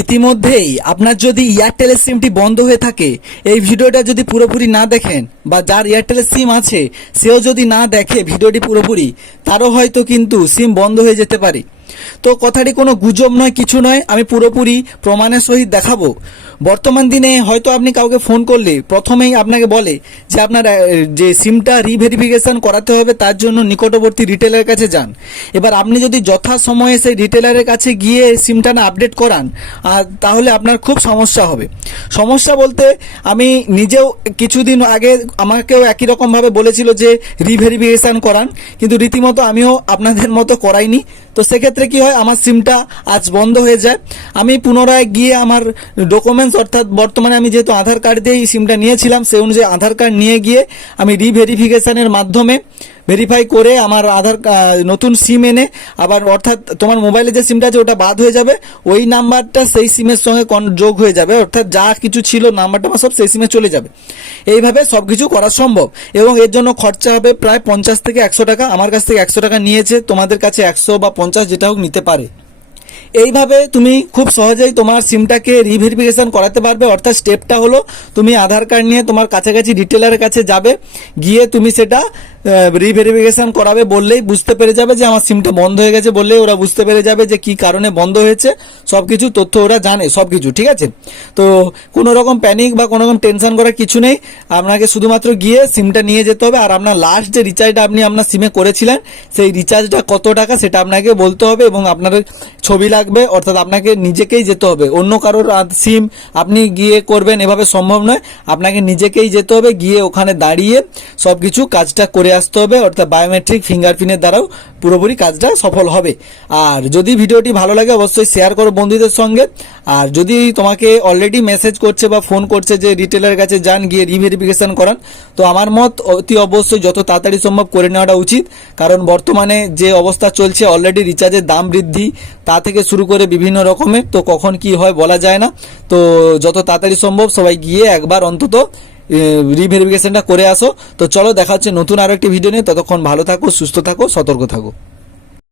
ইতিমধ্যেই আপনার যদি এয়ারটেলের সিমটি বন্ধ হয়ে থাকে, এই ভিডিওটা যদি পুরোপুরি না দেখেন বা যার এয়ারটেলের সিম আছে সেও যদি না দেখে ভিডিওটি পুরোপুরি, তারও হয়তো কিন্তু সিম বন্ধ হয়ে যেতে পারে। তো কথাটি কোনো গুজব নয়, কিছু নয়, আমি পুরোপুরি প্রমাণের সহিত দেখাবো। বর্তমান দিনে হয়তো আপনি কাউকে ফোন করলে প্রথমেই আপনাকে বলে যে আপনার যে সিমটা রিভেরিফিকেশন করাতে হবে, তার জন্য নিকটবর্তী রিটেলারের কাছে যান। এবার আপনি যদি যথাসময়ে সেই রিটেলারের কাছে গিয়ে সিমটা না আপডেট করান, তাহলে আপনার খুব সমস্যা হবে। সমস্যা বলতে আমি নিজেও কিছুদিন আগে আমাকেও একই রকমভাবে বলেছিল যে রিভেরিফিকেশন করান, কিন্তু রীতিমতো আমিও আপনাদের মতো করাইনি। তো সেক্ষেত্রে কি হয়, আমার সিমটা আজ বন্ধ হয়ে যায়। আমি পুনরায় গিয়ে আমার ডকুমেন্টস, অর্থাৎ বর্তমানে আমি যেহেতু আধার কার্ড দিয়েই সিমটা নিয়েছিলাম, সেই অনুযায়ী আধার কার্ড নিয়ে গিয়ে আমি রিভেরিফিকেশনের মাধ্যমে ভেরিফাই করে আমার নতুন সিম এনে আবার, অর্থাৎ তোমার মোবাইলে যে সিমটা আছে ওটা বাদ হয়ে যাবে, ওই নাম্বারটা সেই সিমের সঙ্গে যোগ হয়ে যাবে, অর্থাৎ যা কিছু ছিল নাম্বারটা সব সেই সিমে চলে যাবে। এইভাবে সব কিছু করা সম্ভব এবং এর জন্য খরচা হবে প্রায় 50 থেকে 100 টাকা। আমার কাছ থেকে 100 টাকা নিয়েছে, তোমাদের কাছে 100 বা 50 যেটা হোক নিতে পারে। এইভাবে তুমি খুব সহজেই তোমার সিমটাকে রিভেরিফিকেশন করাতে পারবে। অর্থাৎ স্টেপটা হলো, তুমি আধার কার্ড নিয়ে তোমার কাছাকাছি রিটেলারের কাছে যাবে, গিয়ে তুমি সেটা রিভেরিফিকেশন করাবে, বললেই বুঝতে পেরে যাবে যে আমার সিমটা বন্ধ হয়ে গেছে, বললেই ওরা বুঝতে পেরে যাবে যে কি কারণে বন্ধ হয়েছে, সব কিছু তথ্য ওরা জানে, সব কিছু ঠিক আছে। তো কোনো রকম প্যানিক বা কোনো রকম টেনশন করার কিছু নেই, আপনাকে শুধুমাত্র গিয়ে সিমটা নিয়ে যেতে হবে। আর আপনার লাস্ট যে রিচার্জটা আপনি আপনার সিমে করেছিলেন, সেই রিচার্জটা কত টাকা সেটা আপনাকে বলতে হবে এবং আপনার ছবি লাগবে, অর্থাৎ আপনাকে নিজেকেই যেতে হবে। অন্য কারোর সিম আপনি গিয়ে করবেন এভাবে সম্ভব নয়, আপনাকে নিজেকেই যেতে হবে, গিয়ে ওখানে দাঁড়িয়ে সব কিছু কাজটা করে আসতে হবে। অর্থাৎ বায়োমেট্রিক ফিঙ্গারপ্রিন্টের দ্বারাও পুরোপুরি কাজটা সফল হবে। আর যদি ভিডিওটি ভালো লাগে অবশ্যই শেয়ার করো বন্ধুদের সঙ্গে। আর যদি তোমাকে অলরেডি মেসেজ করছে বা ফোন করছে যে রিটেলারের কাছে যান, গিয়ে রিভেরিফিকেশন করান, তো আমার মত অতি অবশ্যই যত তাড়াতাড়ি সম্ভব করে নেওয়াটা উচিত। কারণ বর্তমানে যে অবস্থা চলছে, অলরেডি রিচার্জের দাম বৃদ্ধি, তা থেকে শুরু করে বিভিন্ন রকমের, তো কখন কি হয় বলা যায় না। তো যত তাড়াতাড়ি সম্ভব সবাই গিয়ে একবার অন্তত রিভেরিফিকেশনটা করে আসো। তো চলো, দেখা হচ্ছে নতুন আরো একটি ভিডিও নিয়ে। ততক্ষণ ভালো থাকো, সুস্থ থাকো, সতর্ক থাকো।